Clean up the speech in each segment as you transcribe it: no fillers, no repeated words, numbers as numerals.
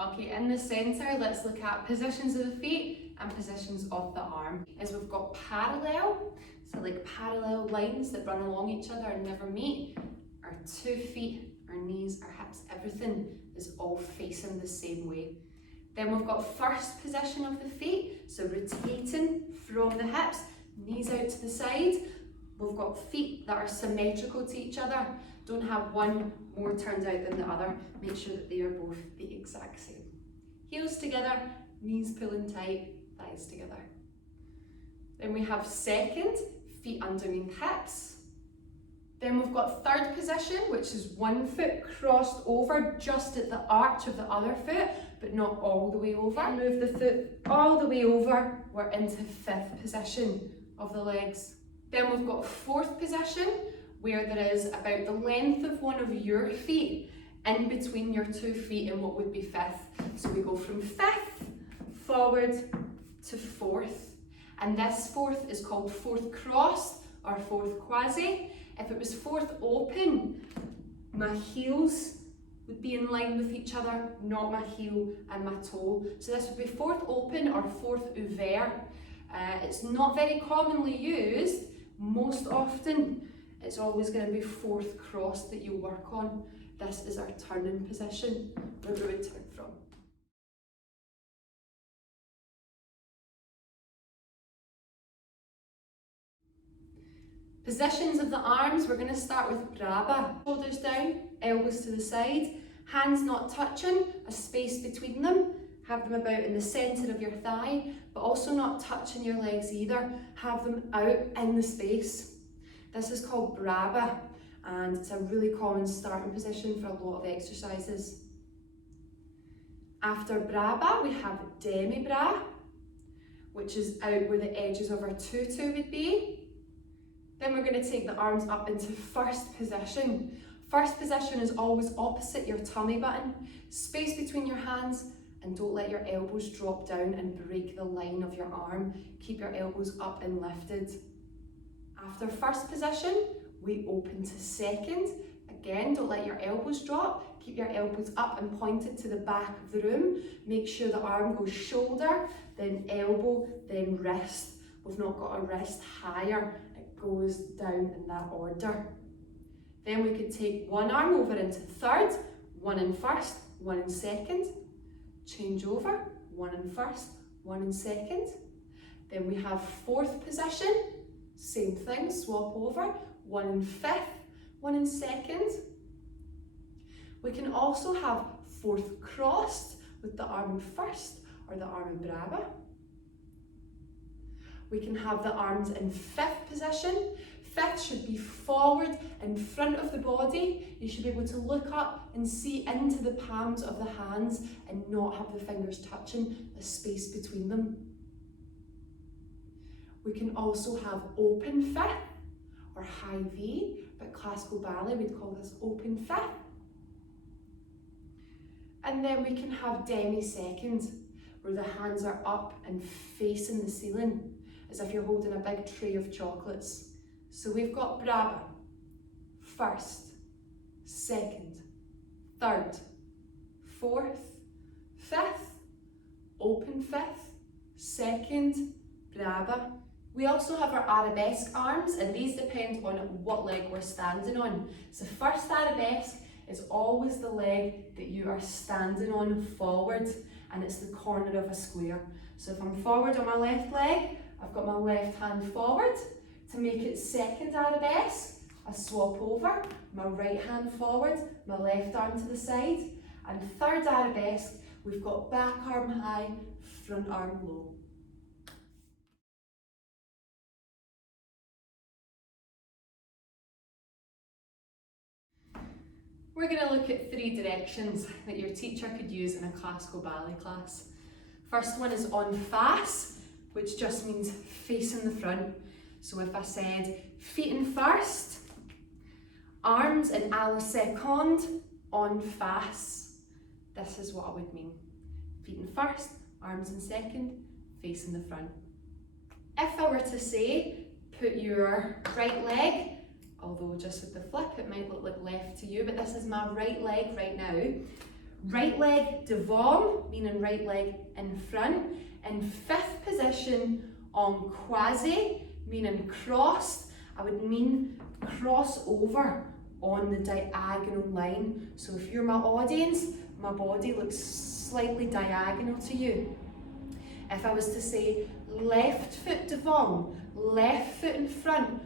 Okay, in the centre, let's look at positions of the feet and positions of the arm. As we've got parallel, so like parallel lines that run along each other and never meet. Our 2 feet, our knees, our hips, everything is all facing the same way. Then we've got first position of the feet, so rotating from the hips, knees out to the side. We've got feet that are symmetrical to each other. Don't have one more turned out than the other. Make sure that they are both the exact same. Heels together, knees pulling tight, thighs together. Then we have second, feet underneath hips. Then we've got third position, which is 1 foot crossed over just at the arch of the other foot, but not all the way over. Move the foot all the way over, we're into fifth position of the legs. Then we've got fourth position, where there is about the length of one of your feet in between your 2 feet and what would be fifth. So we go from fifth forward to fourth. And this fourth is called fourth crossed or fourth quasi. If it was fourth open, my heels would be in line with each other, not my heel and my toe. So this would be fourth open or fourth ouvert. It's not very commonly used. Most often, it's always going to be fourth crossed that you work on. This is our turning position, where we would turn from. Positions of the arms, we're going to start with Brava. Shoulders down, elbows to the side, hands not touching, a space between them. Have them about in the centre of your thigh, but also not touching your legs either. Have them out in the space. This is called Brava, and it's a really common starting position for a lot of exercises. After Brava, we have Demi-Bras, which is out where the edges of our tutu would be. Then we're going to take the arms up into first position. First position is always opposite your tummy button. Space between your hands, and don't let your elbows drop down and break the line of your arm. Keep your elbows up and lifted. After first position, we open to second. Again, don't let your elbows drop. Keep your elbows up and pointed to the back of the room. Make sure the arm goes shoulder, then elbow, then wrist. We've not got a wrist higher. Goes down in that order. Then we could take one arm over into third, one in first, one in second. Change over, one in first, one in second. Then we have fourth position, same thing, swap over, one in fifth, one in second. We can also have fourth crossed with the arm in first or the arm in Brava. We can have the arms in fifth position. Fifth should be forward in front of the body. You should be able to look up and see into the palms of the hands and not have the fingers touching, the space between them. We can also have open fifth or high V, but classical ballet we'd call this open fifth. And then we can have demi-second, where the hands are up and facing the ceiling, as if you're holding a big tray of chocolates. So we've got Brava, first, second, third, fourth, fifth, open fifth, second, Brava. We also have our arabesque arms, and these depend on what leg we're standing on. So first arabesque is always the leg that you are standing on forward, and it's the corner of a square. So if I'm forward on my left leg, I've got my left hand forward. To make it second arabesque, I swap over, my right hand forward, my left arm to the side. And third arabesque, we've got back arm high, front arm low. We're going to look at 3 directions that your teacher could use in a classical ballet class. First one is en face, which just means facing the front. So if I said feet in first, arms in à la seconde, en face, this is what I would mean. Feet in first, arms in second, facing the front. If I were to say, put your right leg, although just with the flip it might look like left to you, but this is my right leg right now. Right leg devant, meaning right leg in front. In fifth position on quasi, meaning crossed. I would mean cross over on the diagonal line. So if you're my audience, my body looks slightly diagonal to you. If I was to say left foot devant, left foot in front,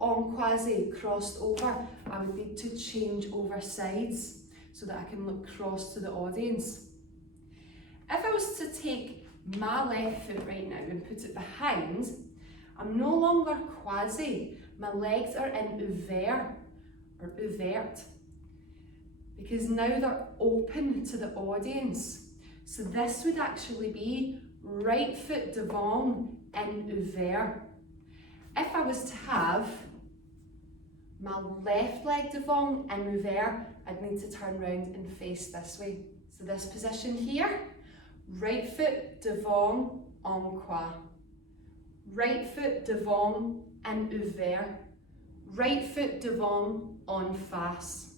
on quasi, crossed over, I would need to change over sides so that I can look cross to the audience. If I was to take my left foot right now and put it behind, I'm no longer quasi, my legs are in ouvert or ouvert, because now they're open to the audience. So this would actually be right foot devant in ouvert. If I was to have my left leg devant in ouvert, I'd need to turn around and face this way. So this position here, right foot devant en croix, right foot devant in ouvert, right foot devant en face.